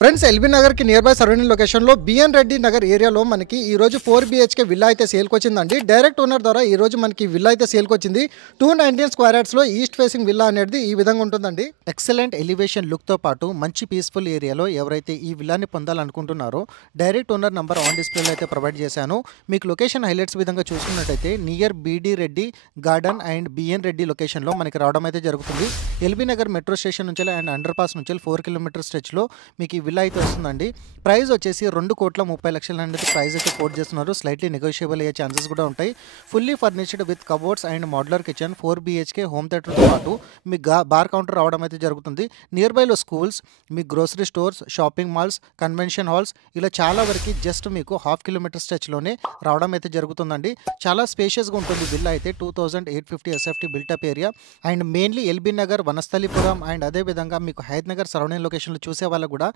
Friends LB నగర్కి nearby surrounding లొకేషన్లో బిఎన్ రెడ్డి నగర్ ఏరియాలో మనకి ఈ రోజు 4 BHK విల్లా అయితే సేల్కి వచ్చిందండి. డైరెక్ట్ ఓనర్ ద్వారా ఈ రోజు మనకి విల్లా అయితే సేల్కి వచ్చింది. 219 స్క్వేర్ యార్డ్స్లో ఈస్ట్ ఫేసింగ్ విల్లా అనేది ఈ విధంగా ఉంటుందండి. ఎక్సలెంట్ ఎలివేషన్ లుక్తో పాటు మంచి పీస్ఫుల్ ఏరియాలో ఎవరైతే ఈ విల్లాని పొందాలనుకుంటున్నారో డైరెక్ట్ ఓనర్ నంబర్ ఆన్ డిస్ప్లేలో అయితే ప్రొవైడ్ చేశాను. మీకు లొకేషన్ హైలైట్స్ విధంగా చూసుకున్నట్టయితే near BD Reddy garden and BN Reddy లొకేషన్లో మనకి రావడం అయితే జరుగుతుంది. ఎల్బీ నగర్ మెట్రో స్టేషన్ నుంచి అండ్ అండర్ పాస్ నుంచి 4 కిలోమీటర్ స్ట్రెచ్లో మీకు ఈ విల్లా అయితే వస్తుందండి. ప్రైస్ వచ్చేసి 2,30,00,000 అనేది ప్రైస్ అయితే కోట్ చేస్తున్నారు. స్లైట్లీ నెగోషియబుల్ అయ్యే ఛాన్సెస్ కూడా ఉంటాయి. Fully furnished with cupboards and modular kitchen 4 BHK home థియేటర్తో పాటు మీ బార్ కౌంటర్ రావడం అయితే జరుగుతుంది. నియర్ బైలో స్కూల్స్, మీ grocery stores, shopping malls, convention halls ఇలా చాలా వరకు జస్ట్ మీకు 1/2 కిలోమీటర్ స్ట్రెచ్లోనే రావడం అయితే జరుగుతుందండి. చాలా స్పేషియస్గా ఉంటుంది విల్లా అయితే. 2850 SFT built-up area and mainly LB Nagar, Vanasthalipuram and అదేవిధంగా మీకు హైద్ నగర్ సరౌండింగ్ లొకేషన్లో చూసే వాళ్ళకు కూడా